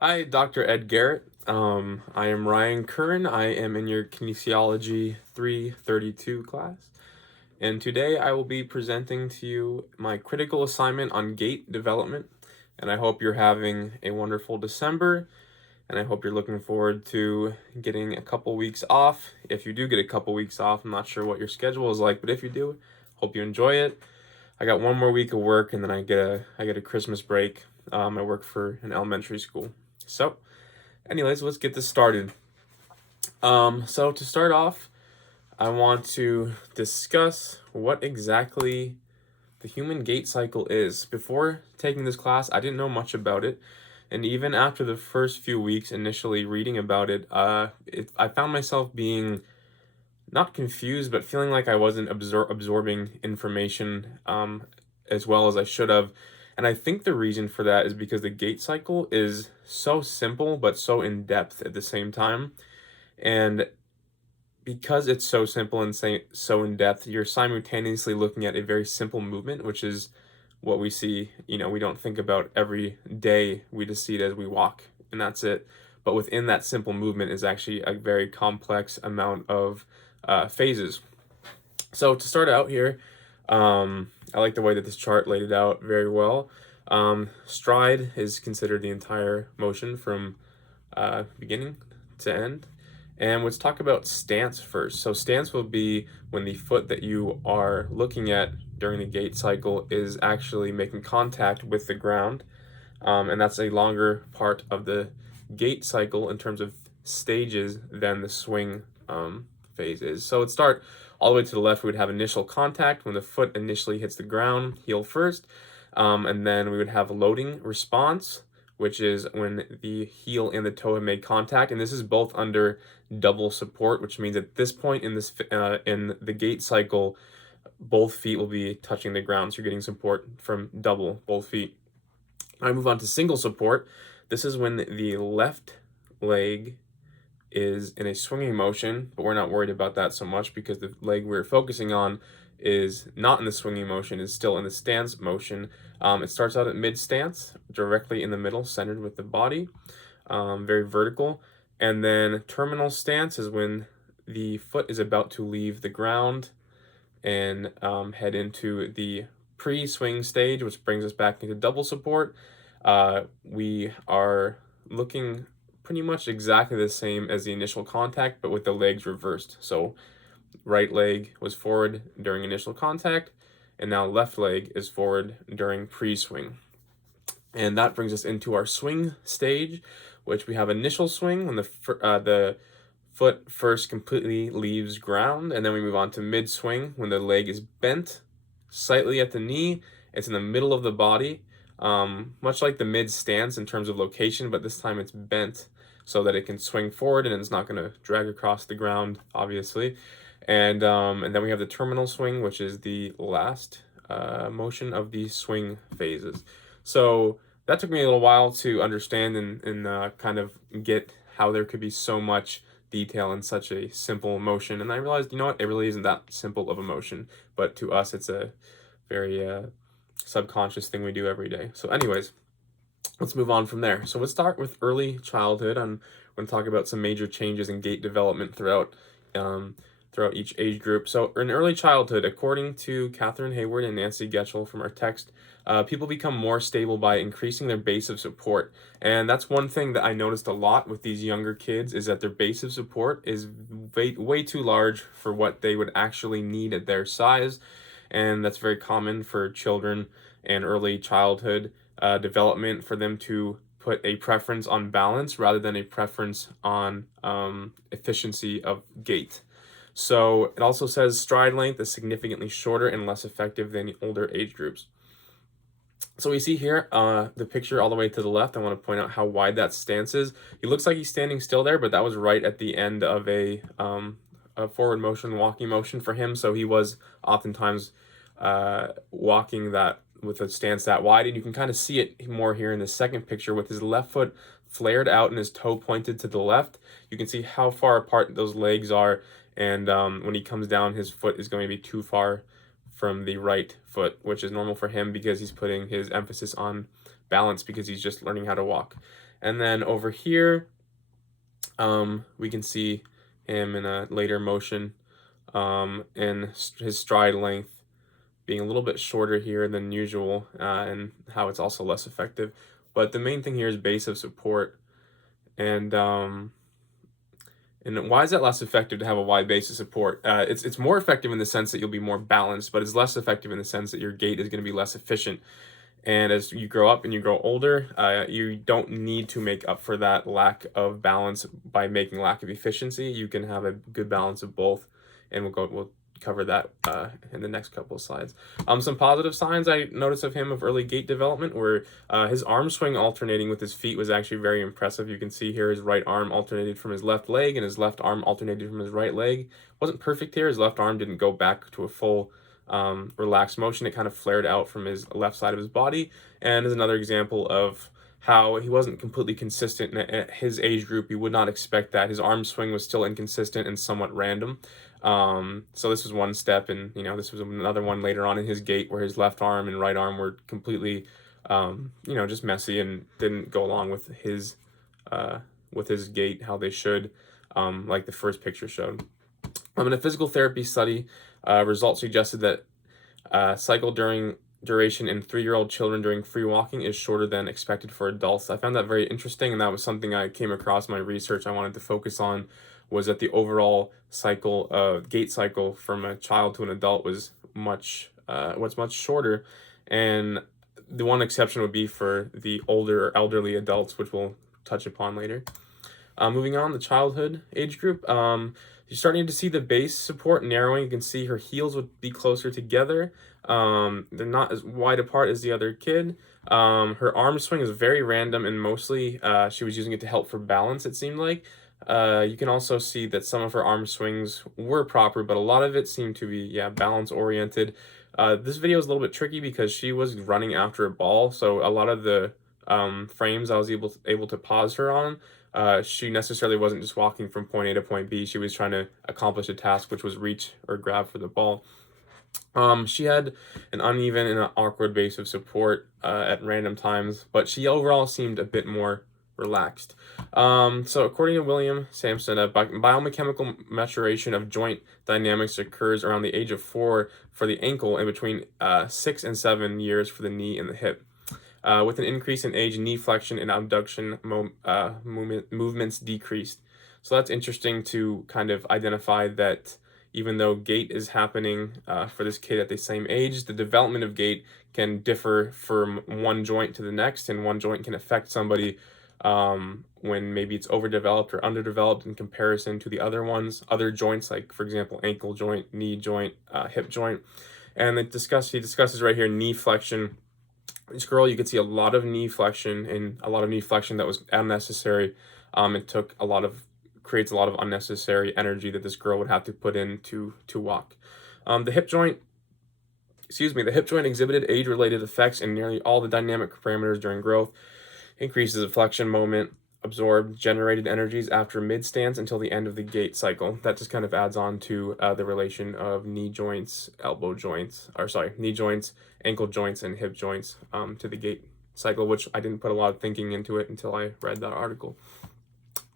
Hi, Dr. Ed Garrett. I am Ryan Curran. I am in your Kinesiology 332 class. And today I will be presenting to you my critical assignment on gait development. And I hope you're having a wonderful December. And I hope you're looking forward to getting a couple weeks off. If you do get a couple weeks off, I'm not sure what your schedule is like, but if you do, hope you enjoy it. I got one more week of work and then I get a Christmas break. I work for an elementary school. So, anyways, let's get this started. So to start off, I want to discuss what exactly the human gait cycle is. Before taking this class, I didn't know much about it, and even after the first few weeks initially reading about it, I found myself being not confused, but feeling like I wasn't absorbing information as well as I should have. And I think the reason for that is because the gait cycle is so simple but so in depth at the same time. And because it's so simple and so in depth, you're simultaneously looking at a very simple movement, which is what we see. We don't think about every day, we just see it as we walk, and that's it. But within that simple movement is actually a very complex amount of phases. So to start out here, I like the way that this chart laid it out very well. Stride is considered the entire motion from beginning to end. And let's talk about stance first. So stance will be when the foot that you are looking at during the gait cycle is actually making contact with the ground. And that's a longer part of the gait cycle in terms of stages than the swing phase is. So let's start all the way to the left. We would have initial contact when the foot initially hits the ground, heel first. And then we would have loading response, which is when the heel and the toe have made contact. And this is both under double support, which means at this point in the gait cycle, both feet will be touching the ground. So you're getting support from both feet. I move on to single support. This is when the left leg is in a swinging motion, but we're not worried about that so much because the leg we're focusing on is not in the swinging motion, is still in the stance motion. It starts out at mid stance, directly in the middle, centered with the body, very vertical. And then terminal stance is when the foot is about to leave the ground and head into the pre-swing stage, which brings us back into double support. We are looking pretty much exactly the same as the initial contact, but with the legs reversed. So right leg was forward during initial contact, and now left leg is forward during pre-swing. And that brings us into our swing stage, which we have initial swing when the foot first completely leaves ground, and then we move on to mid swing when the leg is bent slightly at the knee. It's in the middle of the body, much like the mid stance in terms of location, but this time it's bent so that it can swing forward and it's not going to drag across the ground, obviously. And then we have the terminal swing, which is the last motion of the swing phases. So that took me a little while to understand and kind of get how there could be so much detail in such a simple motion. And I realized, you know what, it really isn't that simple of a motion, but to us, it's a very subconscious thing we do every day. So anyways, let's move on from there. So let's start with early childhood. I'm going to talk about some major changes in gait development throughout each age group. So in early childhood, according to Catherine Hayward and Nancy Getchell from our text, people become more stable by increasing their base of support. And that's one thing that I noticed a lot with these younger kids is that their base of support is way too large for what they would actually need at their size. And that's very common for children and early childhood development for them to put a preference on balance rather than a preference on efficiency of gait. So it also says stride length is significantly shorter and less effective than older age groups. So we see here the picture all the way to the left. I want to point out how wide that stance is. He looks like he's standing still there, but that was right at the end of a forward motion, walking motion for him. So he was oftentimes walking that with a stance that wide, and you can kind of see it more here in the second picture with his left foot flared out and his toe pointed to the left. You can see how far apart those legs are, and when he comes down, his foot is going to be too far from the right foot, which is normal for him because he's putting his emphasis on balance because he's just learning how to walk. And then over here, we can see him in a later motion, and his stride length being a little bit shorter here than usual, and how it's also less effective. But the main thing here is base of support, and why is that less effective to have a wide base of support? It's more effective in the sense that you'll be more balanced, but it's less effective in the sense that your gait is going to be less efficient. And as you grow up and you grow older, you don't need to make up for that lack of balance by making lack of efficiency. You can have a good balance of both, and we'll cover that in the next couple of slides. Some positive signs I noticed of him of early gait development were his arm swing alternating with his feet was actually very impressive. You can see here his right arm alternated from his left leg, and his left arm alternated from his right leg. Wasn't perfect here. His left arm didn't go back to a full relaxed motion. It kind of flared out from his left side of his body, and is another example of how he wasn't completely consistent at his age group. You would not expect that. His arm swing was still inconsistent and somewhat random. So this was one step, and this was another one later on in his gait where his left arm and right arm were completely just messy and didn't go along with his gait how they should, like the first picture showed. In a physical therapy study, results suggested that cycle duration in 3-year-old children during free walking is shorter than expected for adults. I found that very interesting, and that was something I came across in my research I wanted to focus on, was that the overall cycle, gait cycle from a child to an adult was much shorter, and the one exception would be for the older or elderly adults, which we'll touch upon later. Moving on, the childhood age group. You're starting to see the base support narrowing. You can see her heels would be closer together. They're not as wide apart as the other kid. Her arm swing is very random, and mostly she was using it to help for balance, it seemed like. You can also see that some of her arm swings were proper, but a lot of it seemed to be, balance oriented. This video is a little bit tricky because she was running after a ball, so a lot of the frames I was able to pause her on, she necessarily wasn't just walking from point A to point B. She was trying to accomplish a task, which was reach or grab for the ball. She had an uneven and an awkward base of support at random times, but she overall seemed a bit more relaxed. So according to William Sampson, biomechanical maturation of joint dynamics occurs around the age of 4 for the ankle and between 6 and 7 years for the knee and the hip. With an increase in age, knee flexion and abduction movements decreased. So that's interesting to kind of identify that even though gait is happening for this kid at the same age, the development of gait can differ from one joint to the next, and one joint can affect somebody when maybe it's overdeveloped or underdeveloped in comparison to the other ones, other joints, like for example ankle joint, knee joint, hip joint. And he discusses right here knee flexion. This girl, you could see a lot of knee flexion, and a lot of knee flexion that was unnecessary. It creates a lot of unnecessary energy that this girl would have to put in to walk. The hip joint exhibited age-related effects in nearly all the dynamic parameters during growth. Increases of flexion moment, absorbed generated energies after mid-stance until the end of the gait cycle. That just kind of adds on to the relation of knee joints, knee joints, ankle joints, and hip joints to the gait cycle, which I didn't put a lot of thinking into it until I read that article.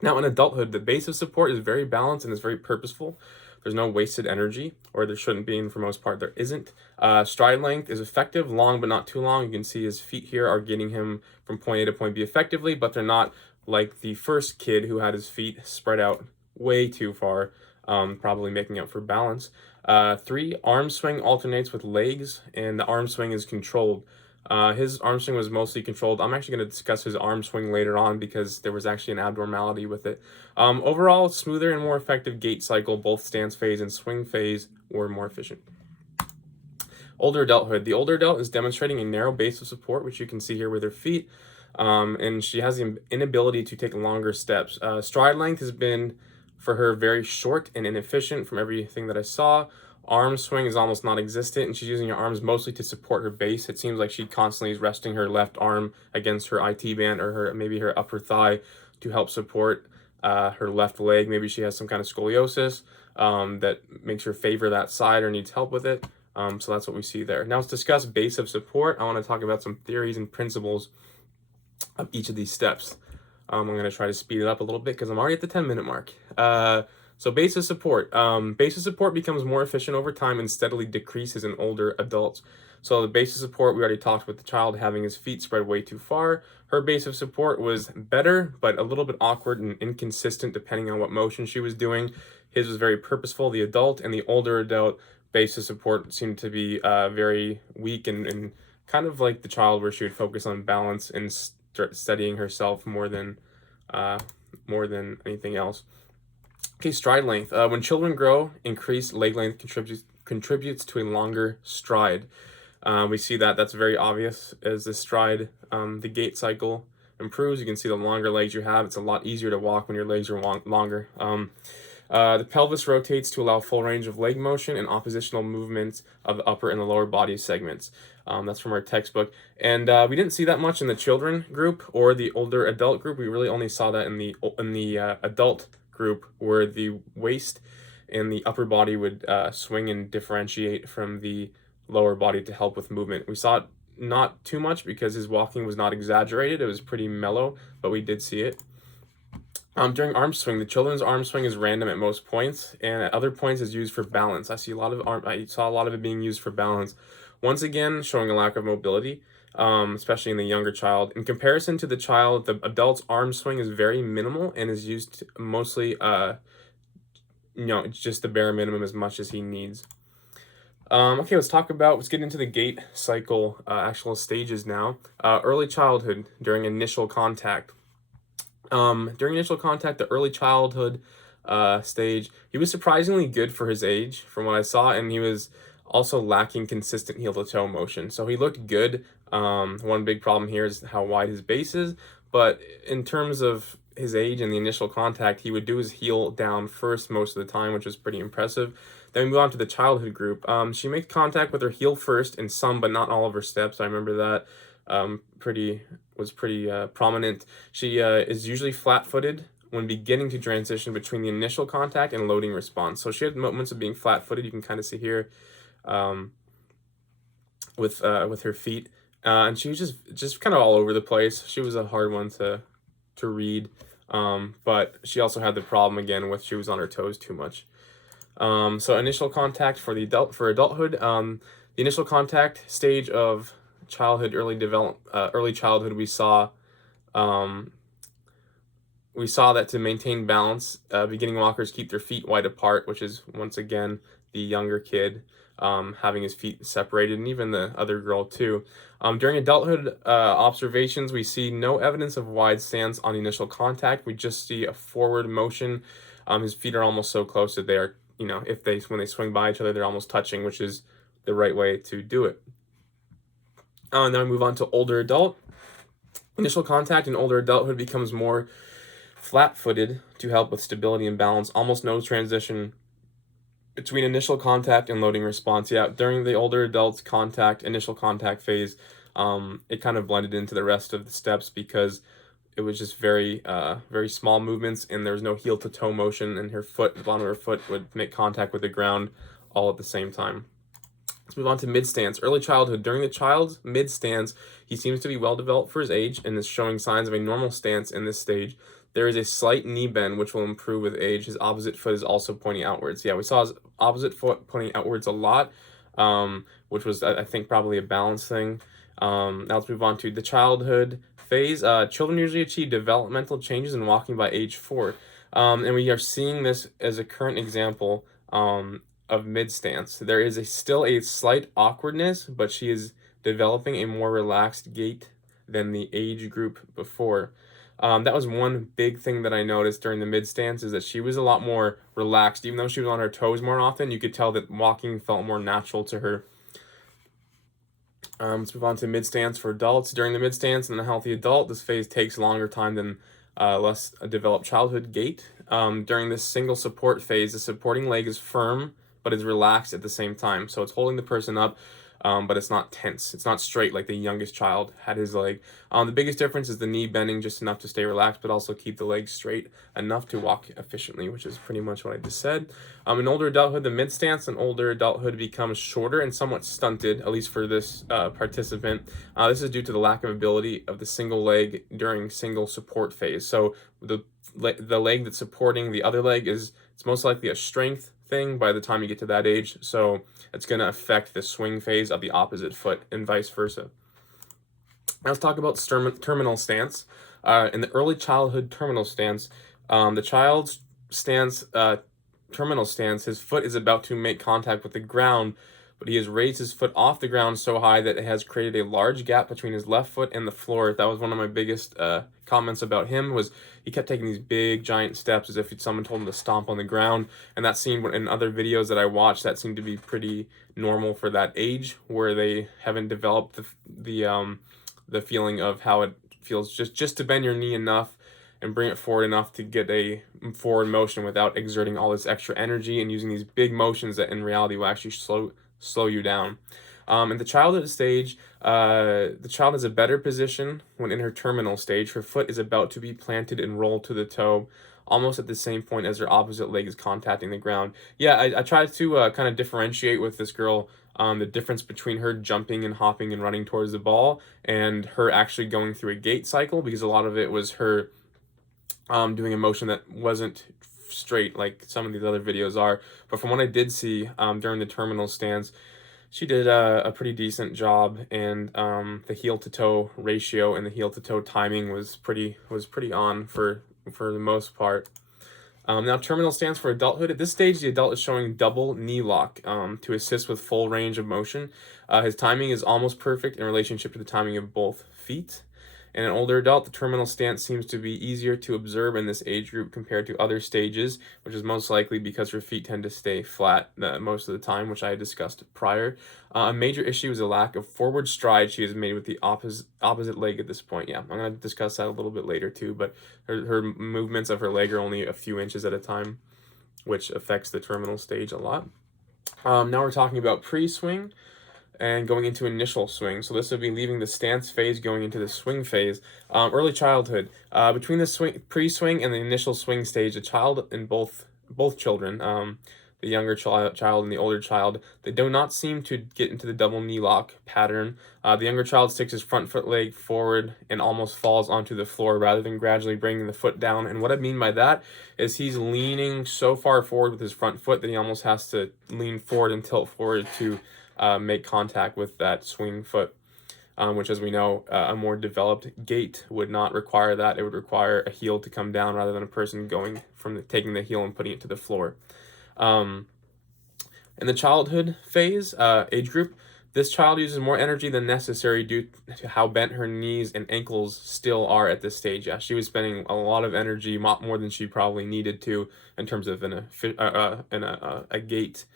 Now, in adulthood, the base of support is very balanced and is very purposeful. There's no wasted energy, or there shouldn't be, and for most part there isn't. Stride length is effective, long but not too long. You can see his feet here are getting him from point A to point B effectively, but they're not like the first kid who had his feet spread out way too far, probably making up for balance. 3, arm swing alternates with legs, and the arm swing is controlled. His arm swing was mostly controlled. I'm actually going to discuss his arm swing later on because there was actually an abnormality with it. Overall, smoother and more effective gait cycle. Both stance phase and swing phase were more efficient. Older adulthood. The older adult is demonstrating a narrow base of support, which you can see here with her feet. And she has the inability to take longer steps. Stride length has been, for her, very short and inefficient from everything that I saw. Arm swing is almost non-existent, and she's using her arms mostly to support her base. It seems like she constantly is resting her left arm against her IT band or maybe her upper thigh to help support her left leg. Maybe she has some kind of scoliosis that makes her favor that side or needs help with it. So that's what we see there. Now let's discuss base of support. I want to talk about some theories and principles of each of these steps. I'm going to try to speed it up a little bit because I'm already at the 10-minute mark. So base of support. Base of support becomes more efficient over time and steadily decreases in older adults. So the base of support, we already talked with the child having his feet spread way too far. Her base of support was better, but a little bit awkward and inconsistent depending on what motion she was doing. His was very purposeful, the adult, and the older adult base of support seemed to be very weak and kind of like the child, where she would focus on balance and studying herself more than anything else. Okay, stride length. When children grow, increased leg length contributes to a longer stride. We see that that's very obvious as the stride, the gait cycle improves. You can see the longer legs you have, it's a lot easier to walk when your legs are longer. The pelvis rotates to allow full range of leg motion and oppositional movements of the upper and the lower body segments. That's from our textbook. And we didn't see that much in the children group or the older adult group. We really only saw that in the adult group, where the waist and the upper body would swing and differentiate from the lower body to help with movement. We saw it not too much because his walking was not exaggerated. It was pretty mellow, but we did see it. During arm swing, the children's arm swing is random at most points, and at other points is used for balance. I saw a lot of it being used for balance. Once again, showing a lack of mobility, especially in the younger child. In comparison to the child, the adult's arm swing is very minimal and is used mostly, it's just the bare minimum, as much as he needs. Okay, let's get into the gait cycle, actual stages now. Early childhood, during initial contact. During initial contact, the early childhood stage, he was surprisingly good for his age, from what I saw, and he was also lacking consistent heel-to-toe motion. So he looked good. One big problem here is how wide his base is, but in terms of his age and the initial contact, he would do his heel down first most of the time, which was pretty impressive. Then we move on to the childhood group. She makes contact with her heel first in some, but not all of her steps. I remember that was pretty prominent. She is usually flat-footed when beginning to transition between the initial contact and loading response. So she had moments of being flat-footed. You can kind of see here with her feet, and she was just kind of all over the place. She was a hard one to read, but she also had the problem again with she was on her toes too much. So initial contact for adulthood. The initial contact stage of childhood, early childhood, we saw that to maintain balance, beginning walkers keep their feet wide apart, which is once again the younger kid having his feet separated, and even the other girl too. During adulthood observations, we see no evidence of wide stance on initial contact. We just see a forward motion. His feet are almost so close that they are, when they swing by each other, they're almost touching, which is the right way to do it. And then we move on to older adult. Initial contact in older adulthood becomes more flat-footed to help with stability and balance. Almost no transition between initial contact and loading response. Yeah, during the older adult's initial contact phase, it kind of blended into the rest of the steps because it was just very small movements, and there was no heel-to-toe motion, and the bottom of her foot would make contact with the ground all at the same time. Let's move on to mid-stance. Early childhood. During the child's mid-stance, he seems to be well-developed for his age and is showing signs of a normal stance in this stage. There is a slight knee bend, which will improve with age. His opposite foot is also pointing outwards. Yeah, we saw his opposite foot pointing outwards a lot, which was, I think, probably a balance thing. Now let's move on to the childhood phase. Children usually achieve developmental changes in walking by age 4. And we are seeing this as a current example of mid-stance. There is still a slight awkwardness, but she is developing a more relaxed gait than the age group before. That was one big thing that I noticed during the mid-stance, is that she was a lot more relaxed. Even though she was on her toes more often, you could tell that walking felt more natural to her. Let's move on to mid-stance for adults. During the mid-stance and the healthy adult, this phase takes longer time than less developed childhood gait. During this single support phase, the supporting leg is firm but is relaxed at the same time. So it's holding the person up. but it's not tense. It's not straight like the youngest child had his leg. The biggest difference is the knee bending just enough to stay relaxed, but also keep the legs straight enough to walk efficiently, which is pretty much what I just said. In older adulthood, the mid stance in older adulthood becomes shorter and somewhat stunted, at least for this participant. This is due to the lack of ability of the single leg during single support phase. So the leg that's supporting the other leg it's most likely a strength thing by the time you get to that age. So it's going to affect the swing phase of the opposite foot and vice versa. Now let's talk about terminal stance. In the early childhood terminal stance, the child's stance, terminal stance, his foot is about to make contact with the ground, but he has raised his foot off the ground so high that it has created a large gap between his left foot and the floor. That was one of my biggest comments about him, was he kept taking these big giant steps as if someone told him to stomp on the ground. And that seemed, in other videos that I watched, that seemed to be pretty normal for that age, where they haven't developed the feeling of how it feels just to bend your knee enough and bring it forward enough to get a forward motion without exerting all this extra energy and using these big motions that in reality will actually slow you down. In the childhood stage, the child is a better position when in her terminal stage. Her foot is about to be planted and rolled to the toe, almost at the same point as her opposite leg is contacting the ground. Yeah, I tried to kind of differentiate with this girl the difference between her jumping and hopping and running towards the ball and her actually going through a gait cycle, because a lot of it was her doing a motion that wasn't straight like some of these other videos are. But from what I did see during the terminal stance, she did a pretty decent job, and the heel to toe ratio and the heel to toe timing was pretty on for the most part. Now, terminal stance for adulthood. At this stage, the adult is showing double knee lock to assist with full range of motion. His timing is almost perfect in relationship to the timing of both feet. In an older adult, the terminal stance seems to be easier to observe in this age group compared to other stages, which is most likely because her feet tend to stay flat most of the time, which I discussed prior. A major issue is a lack of forward stride she has made with the opposite leg at this point. Yeah, I'm going to discuss that a little bit later too, but her movements of her leg are only a few inches at a time, which affects the terminal stage a lot. Now we're talking about pre-swing and going into initial swing. So this would be leaving the stance phase, going into the swing phase. Early childhood. Between the pre-swing and the initial swing stage, a child and both children, the younger child and the older child, they do not seem to get into the double knee lock pattern. The younger child sticks his front foot leg forward and almost falls onto the floor rather than gradually bringing the foot down. And what I mean by that is he's leaning so far forward with his front foot that he almost has to lean forward and tilt forward to make contact with that swing foot, which, as we know, a more developed gait would not require that. It would require a heel to come down rather than a person going from taking the heel and putting it to the floor. In the childhood phase, age group, this child uses more energy than necessary due to how bent her knees and ankles still are at this stage. Yeah, she was spending a lot of energy, more than she probably needed to, in terms of a gait.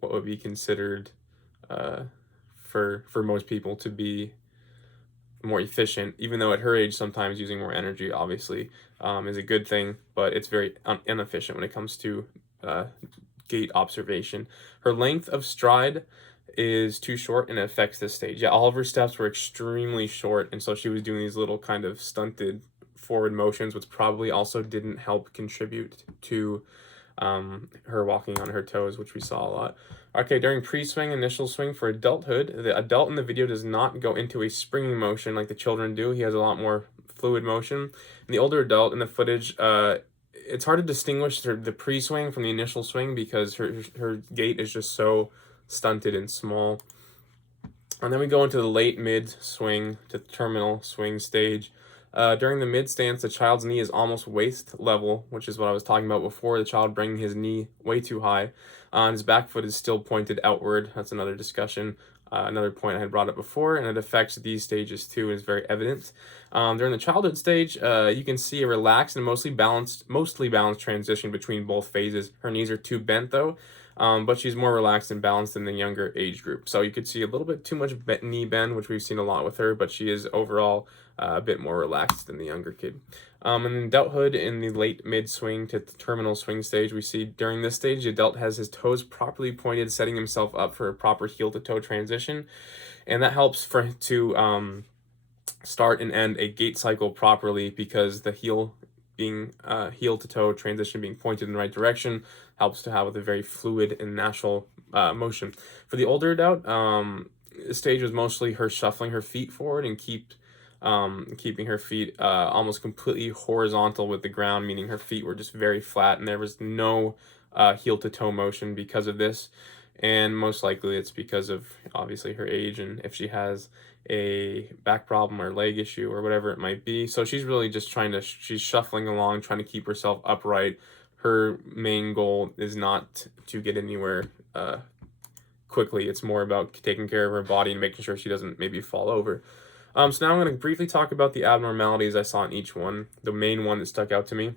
What would be considered for most people to be more efficient, even though at her age sometimes using more energy obviously is a good thing, but it's very inefficient when it comes to gait observation. Her length of stride is too short and it affects this stage. Yeah, all of her steps were extremely short, and so she was doing these little kind of stunted forward motions, which probably also didn't help contribute to her walking on her toes, which we saw a lot. Okay, during pre-swing, initial swing for adulthood, the adult in the video does not go into a springing motion like the children do. He has a lot more fluid motion. And the older adult in the footage, it's hard to distinguish the pre-swing from the initial swing because her gait is just so stunted and small. And then we go into the late mid swing to terminal swing stage. During the mid stance, the child's knee is almost waist level, which is what I was talking about before, the child bringing his knee way too high. His back foot is still pointed outward. That's another discussion, another point I had brought up before, and it affects these stages too, and is very evident. During the childhood stage, you can see a relaxed and mostly balanced transition between both phases. Her knees are too bent though, but she's more relaxed and balanced in the younger age group. So you could see a little bit too much knee bend, which we've seen a lot with her, but she is overall a bit more relaxed than the younger kid. And in adulthood, in the late mid-swing to terminal swing stage, we see during this stage, the adult has his toes properly pointed, setting himself up for a proper heel-to-toe transition. And that helps to start and end a gait cycle properly, because the heel being heel to toe transition being pointed in the right direction helps to have a very fluid and natural motion. For the older adult, the stage was mostly her shuffling her feet forward and keeping her feet almost completely horizontal with the ground, meaning her feet were just very flat and there was no heel to toe motion because of this. And most likely it's because of obviously her age and if she has a back problem or leg issue or whatever it might be. So she's really just she's shuffling along, trying to keep herself upright. Her main goal is not to get anywhere quickly. It's more about taking care of her body and making sure she doesn't maybe fall over. So now I'm going to briefly talk about the abnormalities I saw in each one. The main one that stuck out to me.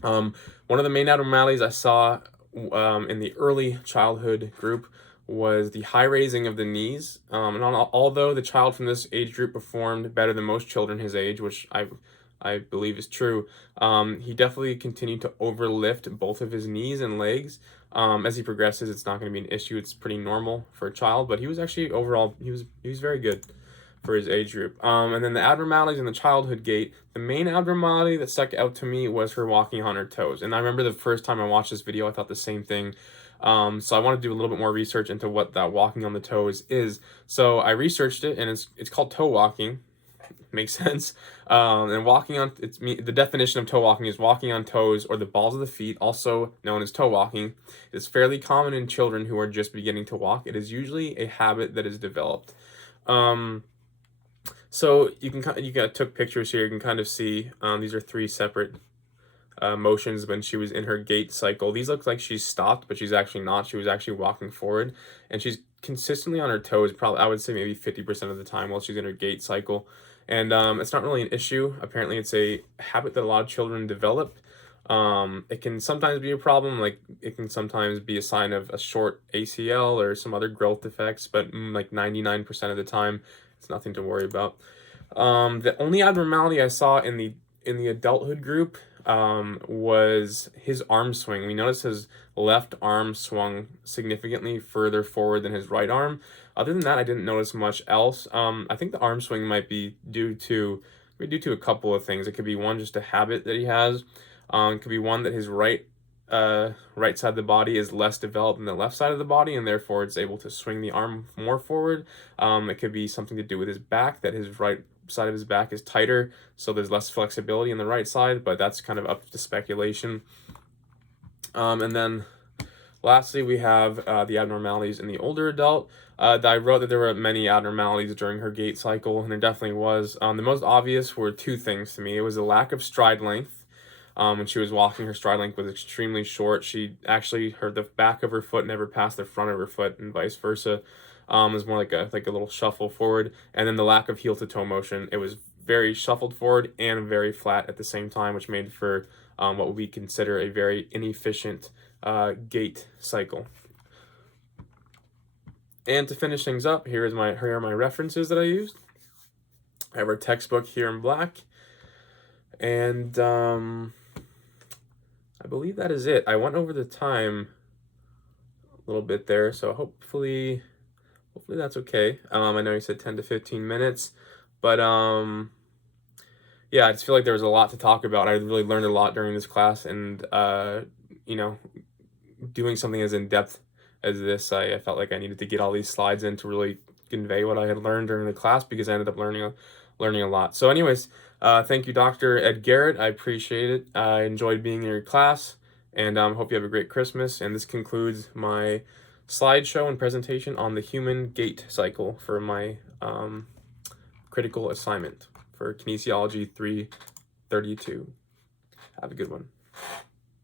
One of the main abnormalities I saw in the early childhood group was the high raising of the knees. And although the child from this age group performed better than most children his age, which I believe is true, he definitely continued to overlift both of his knees and legs. As he progresses, it's not going to be an issue. It's pretty normal for a child, but he was actually overall, he was very good for his age group. And then the abnormalities in the childhood gait, the main abnormality that stuck out to me was her walking on her toes. And I remember the first time I watched this video, I thought the same thing. So I want to do a little bit more research into what that walking on the toes is. So I researched it, and it's called toe walking. Makes sense. And walking on the definition of toe walking is walking on toes or the balls of the feet, also known as toe walking. It's fairly common in children who are just beginning to walk. It is usually a habit that is developed. So you took pictures here. You can kind of see these are three separate motions when she was in her gait cycle. These look like she's stopped, but she's actually not. She was actually walking forward, and she's consistently on her toes, probably I would say maybe 50% of the time while she's in her gait cycle. And it's not really an issue. Apparently it's a habit that a lot of children develop. It can sometimes be a problem, like it can sometimes be a sign of a short ACL or some other growth defects, but like 99% of the time it's nothing to worry about. The only abnormality I saw in the adulthood group was his arm swing. We noticed his left arm swung significantly further forward than his right arm. Other than that, I didn't notice much else. I think the arm swing might be due to a couple of things. It could be one, just a habit that he has. It could be one that his right side of the body is less developed than the left side of the body, and therefore it's able to swing the arm more forward. It could be something to do with his back, that his right side of his back is tighter, so there's less flexibility in the right side, but that's kind of up to speculation. And then lastly, we have the abnormalities in the older adult. I wrote that there were many abnormalities during her gait cycle, and there definitely was. The most obvious were two things to me. It was a lack of stride length. When she was walking, her stride length was extremely short. The back of her foot never passed the front of her foot, and vice versa. It was more like a little shuffle forward. And then the lack of heel to toe motion. It was very shuffled forward and very flat at the same time, which made for what we consider a very inefficient gait cycle. And to finish things up, here are my references that I used. I have our textbook here in black, and I believe that is it. I went over the time a little bit there, so hopefully that's okay. I know you said 10 to 15 minutes, but yeah, I just feel like there was a lot to talk about. I really learned a lot during this class, and doing something as in-depth as this, I felt like I needed to get all these slides in to really convey what I had learned during the class, because I ended up learning a lot. So anyways, thank you, Dr. Ed Garett. I appreciate it. I enjoyed being in your class, and hope you have a great Christmas. And this concludes my slideshow and presentation on the human gait cycle for my critical assignment for Kinesiology 332. Have a good one.